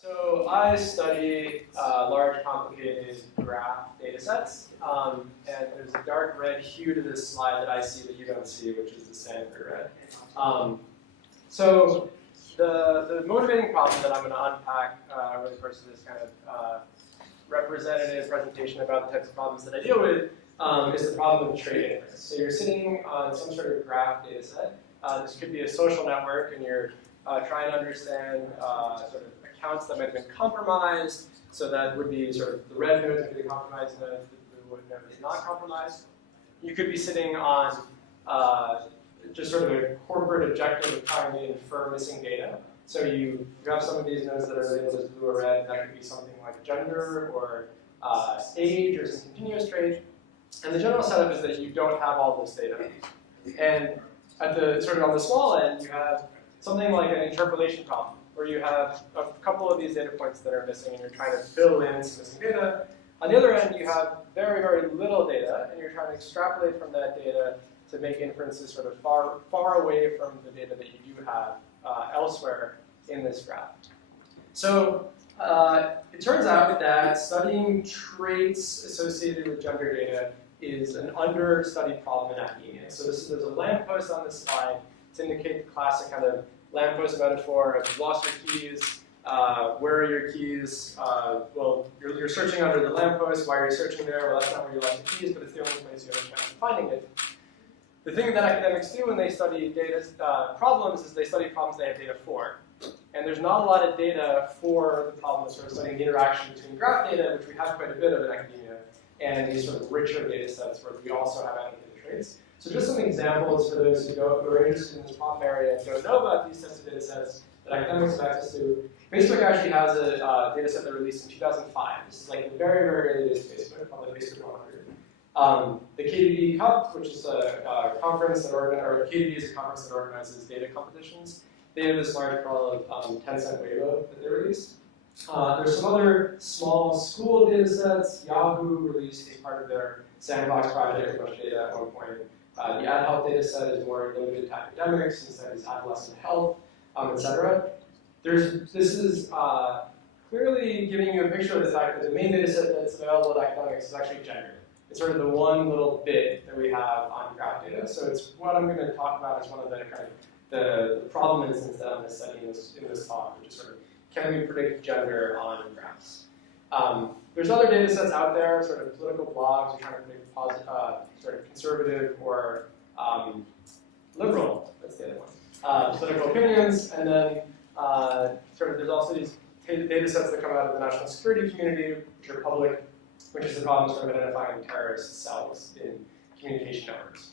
So I study large complicated graph data sets, and there's a dark red hue to this slide that I see that you don't see, which is the standard red. So the motivating problem that I'm going to unpack over the course of this kind of representative presentation about the types of problems that I deal with is the problem of trait inference. So you're sitting on some sort of graph data set. This could be a social network, and you're trying to understand sort of accounts that might have been compromised. So that would be sort of the red nodes would be the compromised nodes, the blue node is not compromised. You could be sitting on just sort of a corporate objective of trying to infer missing data. So you have some of these nodes that are labeled as blue or red. That could be something like gender or age or some continuous trait. And the general setup is that you don't have all this data. And at the sort of on the small end, you have something like an interpolation problem, where you have a couple of these data points that are missing, and you're trying to fill in some missing data. On the other end, you have very, very little data, and you're trying to extrapolate from that data to make inferences sort of far away from the data that you do have elsewhere in this graph. So it turns out that studying traits associated with gender data is an understudied problem in academia. So there's a lamppost on this slide to indicate the classic kind of lamppost metaphor of you've lost your keys. Where are your keys? Well, you're searching under the lamppost. Why are you searching there? Well, that's not where you left your keys, but it's the only place you have a chance of finding it. The thing that academics do when they study data problems is they study problems they have data for. And there's not a lot of data for the problem of sort of studying the interaction between graph data, which we have quite a bit of in academia, and these sort of richer data sets where we also have annotated traits. So just some examples for those who are interested in this problem area and don't know about these types of data sets that academics have access to. Facebook actually has a data set that released in 2005. This is like the very, very earliest Facebook, called the Facebook 100. The KDD Cup, which is a conference that KDD is a conference that organizes data competitions. They have this large crawl of 10-cent Weibo that they released. There's some other small school data sets. Yahoo released a part of their sandbox project with a bunch of data at one point. The ad health data set is more limited to academics and studies adolescent health, etc. This is clearly giving you a picture of the fact that the main data set that's available to academics is actually gender. It's sort of the one little bit that we have on graph data. So it's what I'm going to talk about as one of the kind of the problem instance that I'm going to study in this talk, which is sort of can we predict gender on graphs? There's other data sets out there, sort of political blogs, are trying to predict sort of conservative or liberal, that's the other one, political opinions, and then sort of there's also these data sets that come out of the national security community, which are public, which is the problem sort of identifying terrorist cells in communication networks.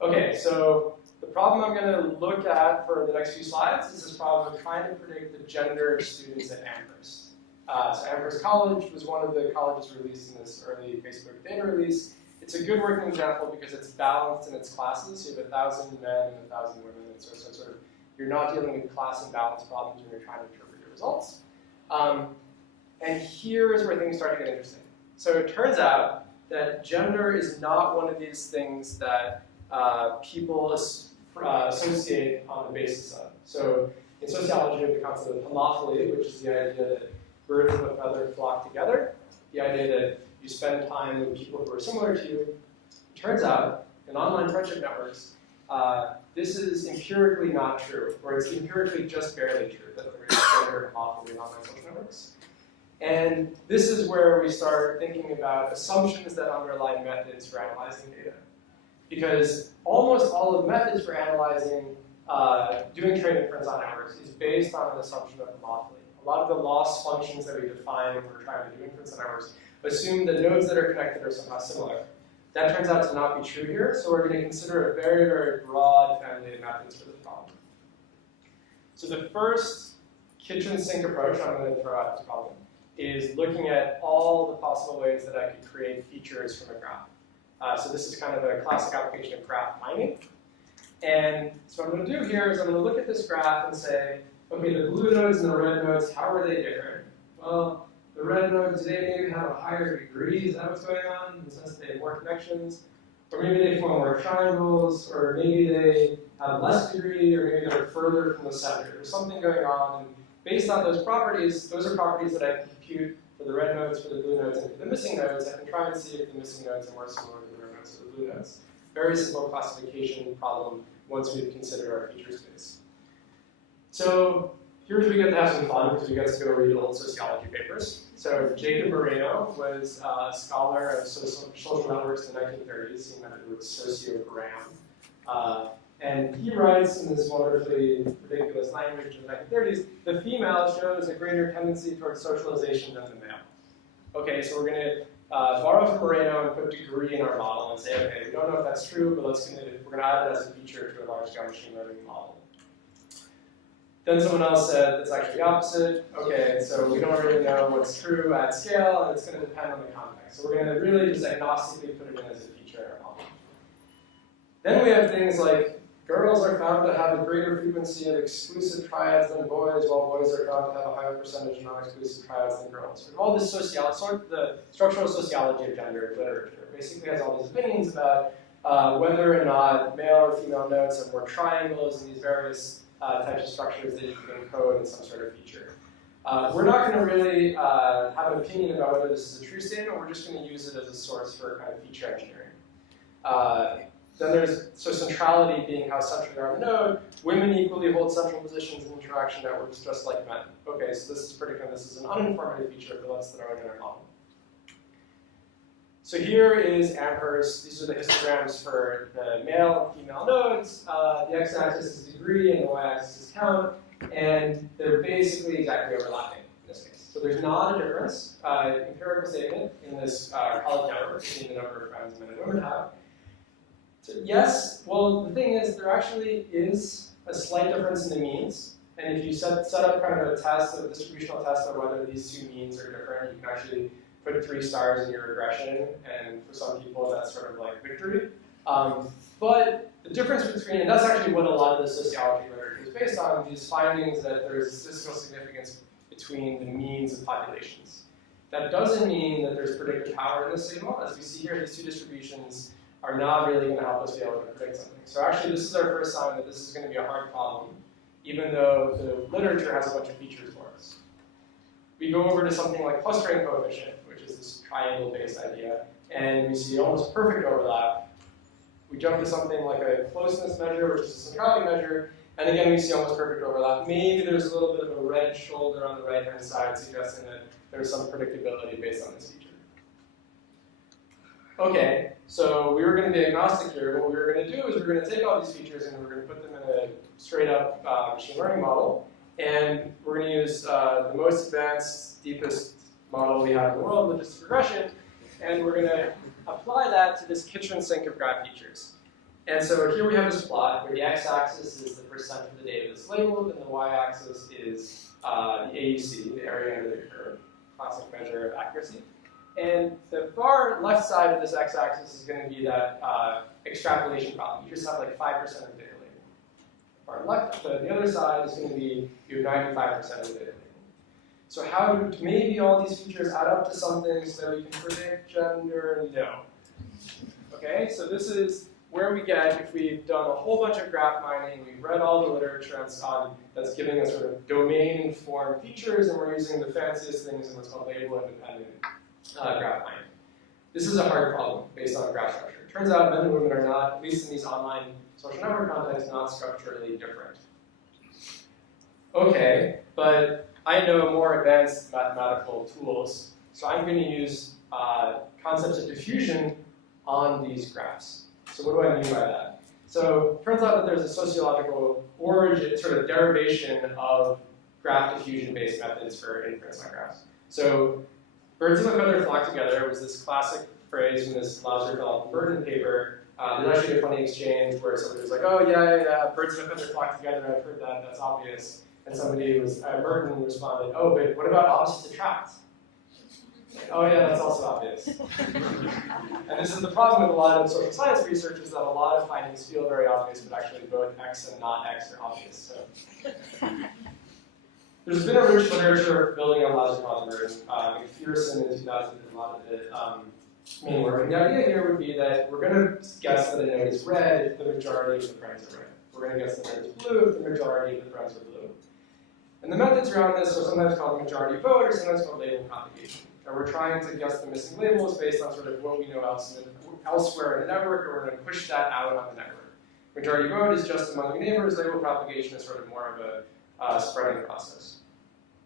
Okay, so the problem I'm going to look at for the next few slides is this problem of trying to predict the gender of students at Amherst. So Amherst College was one of the colleges released in this early Facebook data release. It's a good working example because it's balanced in its classes. So you have 1,000 men and 1,000 women. And so sort of you're not dealing with class imbalance problems when you're trying to interpret your results. And here is where things start to get interesting. So it turns out that gender is not one of these things that people associate on the basis of. So in sociology, we have the concept of homophily, which is the idea that birds of a feather flock together, the idea that you spend time with people who are similar to you. It turns out, in online friendship networks, this is empirically not true, or it's empirically just barely true, that there is gender homophily in online social networks. And this is where we start thinking about assumptions that underlie methods for analyzing data. Because almost all of the methods for analyzing, doing trait inference on networks is based on an assumption of homophily. A lot of the loss functions that we define when we're trying to do inference on networks assume the nodes that are connected are somehow similar. That turns out to not be true here, so we're going to consider a very, very broad family of methods for this problem. So the first kitchen sink approach I'm going to throw out this problem is looking at all the possible ways that I could create features from a graph. So this is kind of a classic application of graph mining. And so what I'm going to do here is I'm going to look at this graph and say, okay, the blue nodes and the red nodes, how are they different? Well, the red nodes, do they maybe have a higher degree? Is that what's going on in the sense that they have more connections? Or maybe they form more triangles, or maybe they have less degree, or maybe they're further from the center. There's something going on. And based on those properties, those are properties that I can compute for the red nodes, for the blue nodes, and for the missing nodes. I can try and see if the missing nodes are more similar to the red nodes or the blue nodes. Very simple classification problem once we've considered our feature space. So here's we get to have some fun because we get to go read old sociology papers. So Jacob Moreno was a scholar of social networks in the 1930s. He invented the word sociogram. And he writes in this wonderfully ridiculous language in the 1930s, the female shows a greater tendency towards socialization than the male. Okay, so we're going to borrow from Moreno and put degree in our model and say, okay, we don't know if that's true, but we're going to add it as a feature to a large-scale machine learning model. Then someone else said it's actually the opposite. Okay, so we don't really know what's true at scale, and it's going to depend on the context. So we're going to really just agnostically put it in as a feature in our model. Then we have things like girls are found to have a greater frequency of exclusive triads than boys, while boys are found to have a higher percentage of non-exclusive triads than girls. We have all this the structural sociology of gender literature. It basically has all these opinions about whether or not male or female nodes have more triangles and these various types of structures that you can encode in some sort of feature. We're not going to really have an opinion about whether this is a true statement. We're just going to use it as a source for kind of feature engineering. Then there's centrality being how central you are on the node. Women equally hold central positions in interaction networks just like men. Okay, so this is predicting this is an uninformative feature, but let's throw it in our model. So here is Amherst. These are the histograms for the male and female nodes. The x-axis is degree and the y-axis is count. And they're basically exactly overlapping in this case. So there's not a difference, empirical statement in this college network between the number of friends men and women have. So yes, well, the thing is, there actually is a slight difference in the means. And if you set up kind of a test, a distributional test of whether these two means are different, you can actually put 3 stars in your regression. And for some people, that's sort of like victory. But the difference between, and that's actually what a lot of the sociology literature is based on, these findings that there is statistical significance between the means of populations. That doesn't mean that there's predictive power in the signal. As we see here, these two distributions are not really going to help us be able to predict something. So actually, this is our first sign that this is going to be a hard problem, even though the literature has a bunch of features for us. We go over to something like clustering coefficient, which is this triangle-based idea, and we see almost perfect overlap. We jump to something like a closeness measure, which is a centrality measure, and again, we see almost perfect overlap. Maybe there's a little bit of a red shoulder on the right-hand side, suggesting that there's some predictability based on this feature. Okay, so we were going to be agnostic here. What we were going to do is we're going to take all these features and we're going to put them in a straight-up machine learning model, and we're going to use the most advanced, deepest model we have in the world, logistic regression, and we're going to apply that to this kitchen sink of graph features. And so here we have this plot where the x-axis is the percent of the data that's labeled, and the y-axis is the AUC, the area under the curve, classic measure of accuracy. And the far left side of this x-axis is going to be that extrapolation problem. You just have like 5% of the data labeled. Far left, the other side is going to be you have 95% of the data labeled. So how do maybe all these features add up to something so that we can predict gender? No. Okay, so this is where we get, if we've done a whole bunch of graph mining, we've read all the literature on that's giving us sort of domain-informed features, and we're using the fanciest things in what's called label-independent graph mining. This is a hard problem based on graph structure. It turns out men and women are not, at least in these online social network contexts, not structurally different. Okay, but I know more advanced mathematical tools, so I'm going to use concepts of diffusion on these graphs. So what do I mean by that? So it turns out that there's a sociological origin, sort of derivation of graph diffusion-based methods for inference on graphs. So birds of a feather flock together was this classic phrase from this Lazarfeld and Burton paper. There's actually a funny exchange where somebody was like, oh yeah, birds of a feather flock together, I've heard that, that's obvious. And somebody was, Burton responded, oh, but what about opposites attract? Oh yeah, that's also obvious. And this is the problem with a lot of social science research, is that a lot of findings feel very obvious, but actually both X and not X are obvious. So there's been a rich literature building on Lazarfeld and Burton. McPherson in 2000 did a lot of the main work. And the idea here would be that we're going to guess that a node is red if the majority of the friends are red. We're going to guess that a node is blue if the majority of the friends are blue. And the methods around this are sometimes called majority vote or sometimes called label propagation. And we're trying to guess the missing labels based on sort of what we know elsewhere in the network, or we're going to push that out on the network. Majority vote is just among your neighbors. Label propagation is sort of more of a spreading process.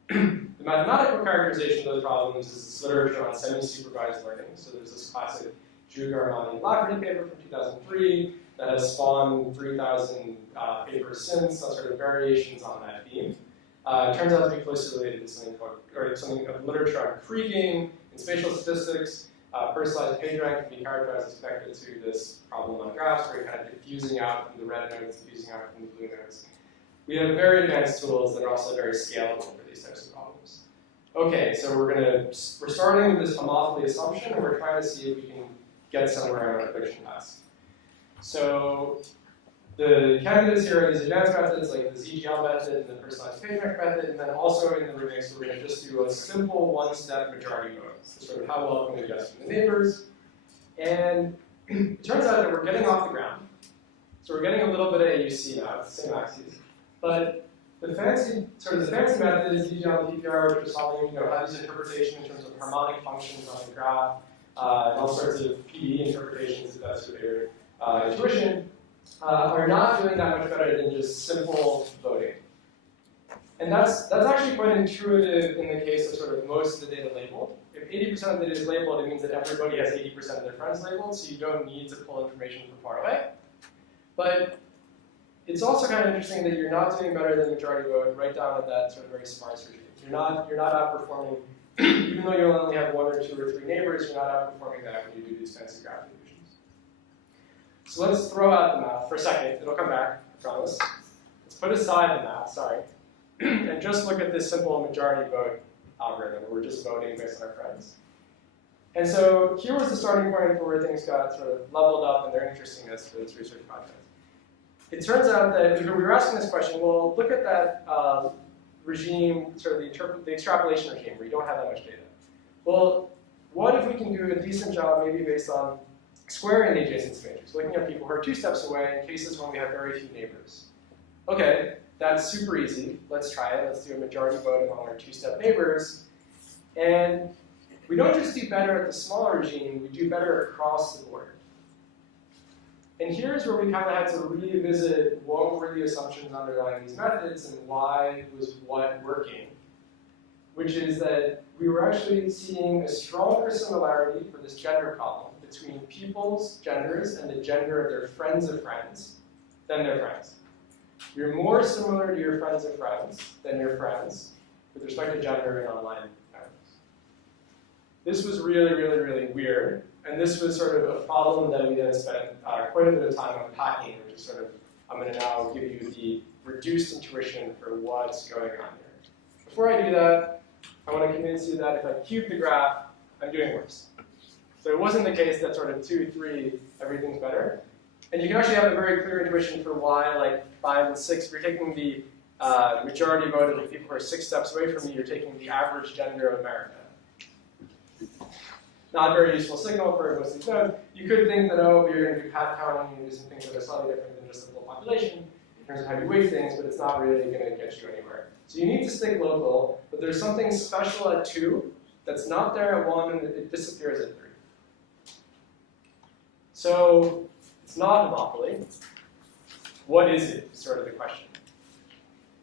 The mathematical characterization of those problems is this literature on semi-supervised learning. So there's this classic Ugander and Lafferty paper from 2003 that has spawned 3,000 papers since on sort of variations on that theme. It turns out to be closely related to something of literature on kriging in spatial statistics. Personalized page rank can be characterized as connected to this problem on graphs, where you're kind of diffusing out from the red nodes, diffusing out from the blue nodes. We have very advanced tools that are also very scalable for these types of problems. Okay, so we're starting with this homophily assumption, and we're trying to see if we can get somewhere on our prediction task. So the candidates here are these advanced methods like the ZGL method and the personalized page rank method, and then also in the remix we're going to just do a simple one-step majority vote. So sort of how well can we guess from the neighbors. And it turns out that we're getting off the ground. So we're getting a little bit of AUC now, it's the same axes. But the fancy method is ZGL and PPR, which are solving, how these interpretation in terms of harmonic functions on the graph, and all sorts of PDE interpretations, if that's your intuition, are not doing that much better than just simple voting. And that's actually quite intuitive in the case of sort of most of the data labeled. If 80% of the data is labeled, it means that everybody has 80% of their friends labeled, so you don't need to pull information from far away. But it's also kind of interesting that you're not doing better than majority vote right down at that sort of very sparse regime. You're not outperforming, even though you only have 1 or 2 or 3 neighbors, you're not outperforming that when you do these fancy graph divisions. So let's throw out the math for a second. It'll come back, I promise. Let's put aside the math, sorry, and just look at this simple majority vote algorithm where we're just voting based on our friends. And so here was the starting point for where things got sort of leveled up in their interestingness for this research project. It turns out that we were asking this question, well, look at that regime, sort of the extrapolation regime where you don't have that much data. Well, what if we can do a decent job maybe based on squaring the adjacency matrix, looking at people who are 2 steps away in cases when we have very few neighbors. Okay, that's super easy. Let's try it. Let's do a majority vote among our 2-step neighbors. And we don't just do better at the smaller regime, we do better across the board. And here's where we kind of had to revisit what were the assumptions underlying these methods and why was what working, which is that we were actually seeing a stronger similarity for this gender problem between people's genders and the gender of their friends of friends than their friends. You're more similar to your friends of friends than your friends with respect to gender in online networks. This was really, really, really weird. And this was sort of a problem that we then spent quite a bit of time unpacking, which is sort of, I'm going to now give you the reduced intuition for what's going on here. Before I do that, I want to convince you that if I cube the graph, I'm doing worse. So it wasn't the case that sort of 2, 3, everything's better. And you can actually have a very clear intuition for why, like 5 and 6, if you're taking the majority vote of the people who are 6 steps away from you, you're taking the average gender of America. Not a very useful signal for most of these nodes. You could think that, oh, you're going to do path counting and do some things that are slightly different than just the full population in terms of how you weight things, but it's not really going to get you anywhere. So you need to stick local, but there's something special at 2 that's not there at 1 and it disappears at 3. So it's not homophily. What is it, is sort of the question.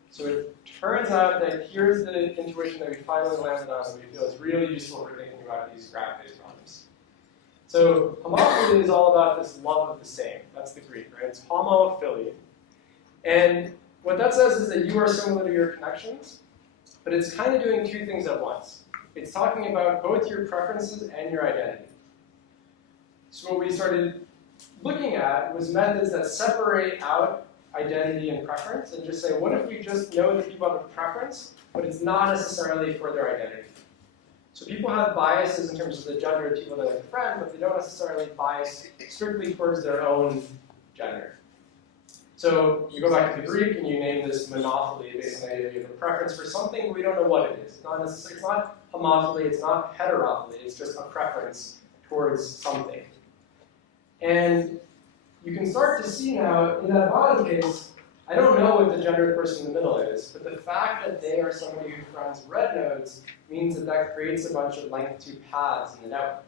So it turns out that here's the intuition that we finally landed on that we feel is really useful for thinking about these graph-based problems. So homophily is all about this love of the same. That's the Greek, right? It's homophily. And what that says is that you are similar to your connections, but it's kind of doing 2 things at once. It's talking about both your preferences and your identity. So what we started looking at was methods that separate out identity and preference and just say, what if we just know that people have a preference, but it's not necessarily for their identity? So people have biases in terms of the gender of people that are friends, but they don't necessarily bias strictly towards their own gender. So you go back to the Greek and you name this monophily based on the idea of a preference for something, but we don't know what it is. It's not necessarily, it's not homophily, it's not heterophily, it's just a preference towards something. And you can start to see now, in that bottom case, I don't know what the gender of the person in the middle is, but the fact that they are somebody who runs red nodes means that that creates a bunch of length 2 paths in the network.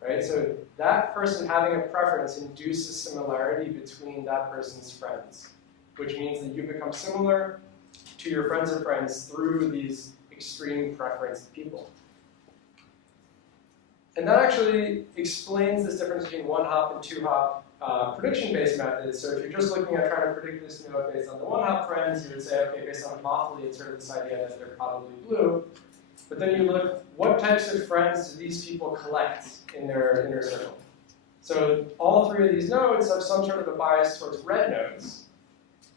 Right? So that person having a preference induces similarity between that person's friends, which means that you become similar to your friends of friends through these extreme preferenced people. And that actually explains this difference between one-hop and two-hop prediction-based methods. So if you're just looking at trying to predict this node based on the one-hop friends, you would say, okay, based on homophily, it's sort of this idea that they're probably blue. But then you look, what types of friends do these people collect in their inner circle? So all three of these nodes have some sort of a bias towards red nodes.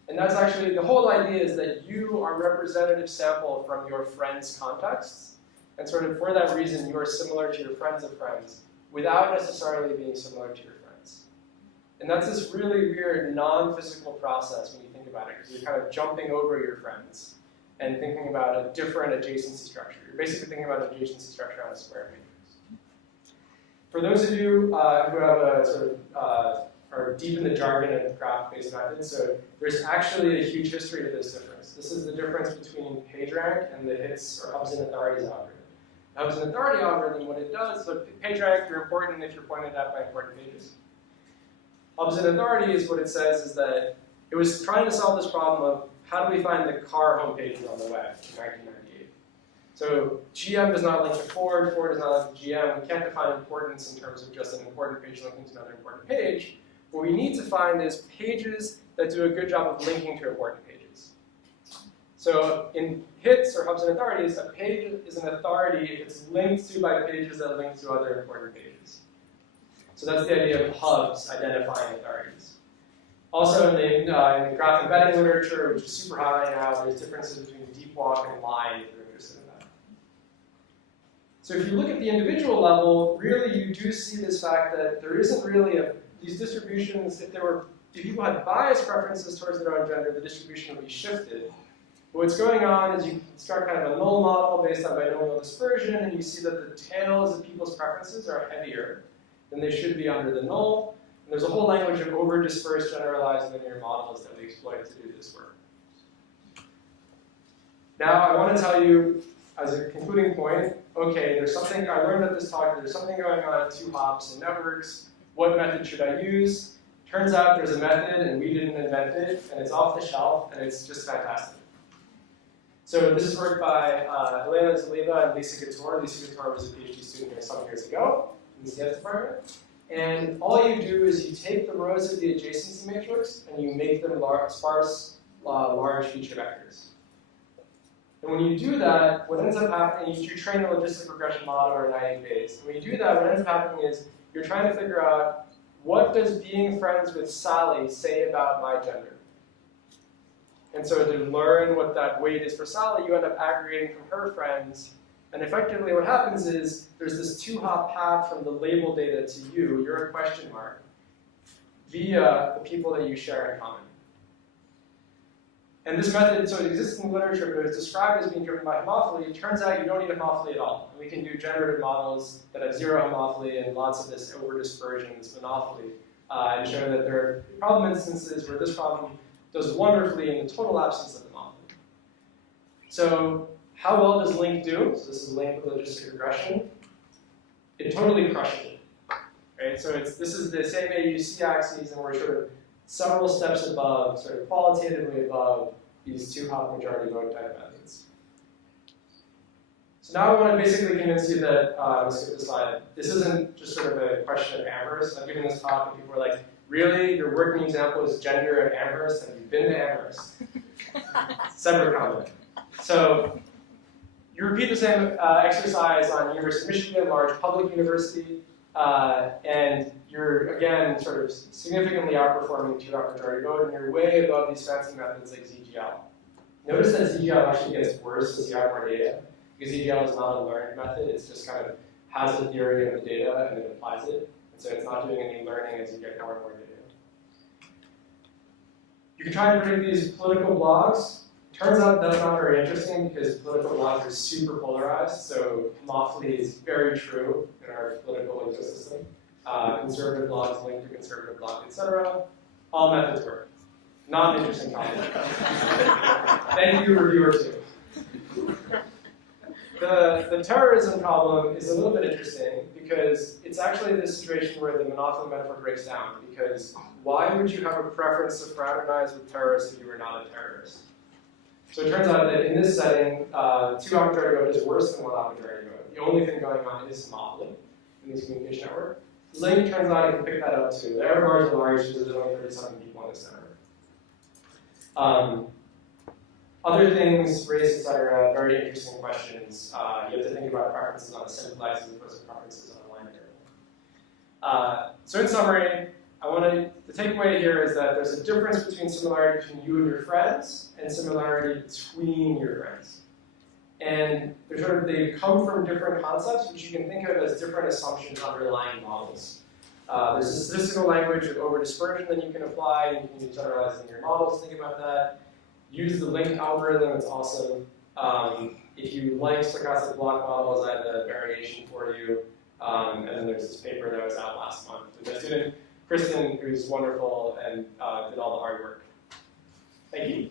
And that's actually, the whole idea is that you are a representative sample from your friends' contexts. And sort of for that reason, you are similar to your friends of friends without necessarily being similar to your friends. And that's this really weird non-physical process when you think about it, because you're kind of jumping over your friends and thinking about a different adjacency structure. You're basically thinking about an adjacency structure on a square matrix. For those of you who have a sort of are deep in the jargon of graph-based methods, so there's actually a huge history to this difference. This is the difference between PageRank and the HITS or Hubs and Authorities algorithm. The Hubs and Authority algorithm, what it does, so PageRank, you're important if you're pointed at by important pages. Hubs and Authority is what it says is that it was trying to solve this problem of how do we find the car homepages on the web in 1998. So GM does not link to Ford, Ford does not link to GM. We can't define importance in terms of just an important page linking to another important page. What we need to find is pages that do a good job of linking to important pages. So in HITS or Hubs and Authorities, a page is an authority if it's linked to by pages that link to other important pages. So that's the idea of hubs identifying authorities. Also in the graph embedding literature, which is super hot right now, there's differences between deep walk and line if you're interested in that. So if you look at the individual level, really you do see this fact that there isn't really these distributions, if people had biased preferences towards their own gender, the distribution would be shifted. But what's going on is you start kind of a null model based on binomial dispersion, and you see that the tails of people's preferences are heavier than they should be under the null. And there's a whole language of over-dispersed generalized linear models that we exploit to do this work. Now I want to tell you, as a concluding point, okay, there's something, I learned at this talk, there's something going on at 2 hops and networks. What method should I use? Turns out there's a method, and we didn't invent it, and it's off the shelf, and it's just fantastic. So this is work by Elena Zaliva and Lisa Couture. Lisa Couture was a PhD student here some years ago in the CS department. And all you do is you take the rows of the adjacency matrix, and you make them sparse, large feature vectors. And when you do that, what ends up happening, you train a logistic regression model or an IA-based. When you do that, what ends up happening is you're trying to figure out what does being friends with Sally say about my gender. And so to learn what that weight is for Sally, you end up aggregating from her friends. And effectively what happens is there's this 2-hop path from the label data to you, you're a question mark, via the people that you share in common. And this method, so it exists in the literature, but it's described as being driven by homophily. It turns out you don't need homophily at all. And we can do generative models that have 0 homophily and lots of this over-dispersion, this monophily, and show that there are problem instances where this problem does wonderfully in the total absence of homophily. So how well does link do? So this is link with logistic regression. It totally crushes it. Right? So this is the same AUC axes, and we're sort of several steps above, sort of qualitatively above these 2-hop majority vote type methods. So now I want to basically convince you that, let's skip this slide, this isn't just sort of a question of Amherst. I'm giving this talk and people are like, really? Your working example is gender at Amherst? Have you been to Amherst? Separate comment. So you repeat the same exercise on University of Michigan, large public university, and you're, again, sort of significantly outperforming 2-hop majority vote, and you're way above these fancy methods like ZGL. Notice that ZGL actually gets worse as you have more data, because ZGL is not a learned method. It's just kind of has a theory of the data and then applies it. And so it's not doing any learning as you get more and more data. You can try and predict these political blogs. Turns out that's not very interesting because political blogs are super polarized. So homophily is very true in our political ecosystem. Conservative blogs link to conservative blogs, etc. All methods work. Not an interesting problem. Thank you, reviewer two. The terrorism problem is a little bit interesting because it's actually this situation where the monophily metaphor breaks down. Because why would you have a preference to fraternize with terrorists if you were not a terrorist? So it turns out that in this setting, 2 arbitrary mode is worse than 1 arbitrary mode. The only thing going on is homophily in this communication network. Link turns out you can pick that up too. The error bars are large because there's only 37 people on this network. Other things, race, etc., very interesting questions. You have to think about preferences on a simplified as opposed to preferences on a line variable. So in summary, the takeaway here is that there's a difference between similarity between you and your friends and similarity between your friends. And they come from different concepts, which you can think of as different assumptions underlying models. There's a statistical language of over-dispersion that you can apply, and you can generalize in your models. Think about that. Use the link algorithm, it's awesome. If you like stochastic block models, I have a variation for you. And then there's this paper that was out last month with my student, Kristen, who's wonderful and did all the hard work. Thank you.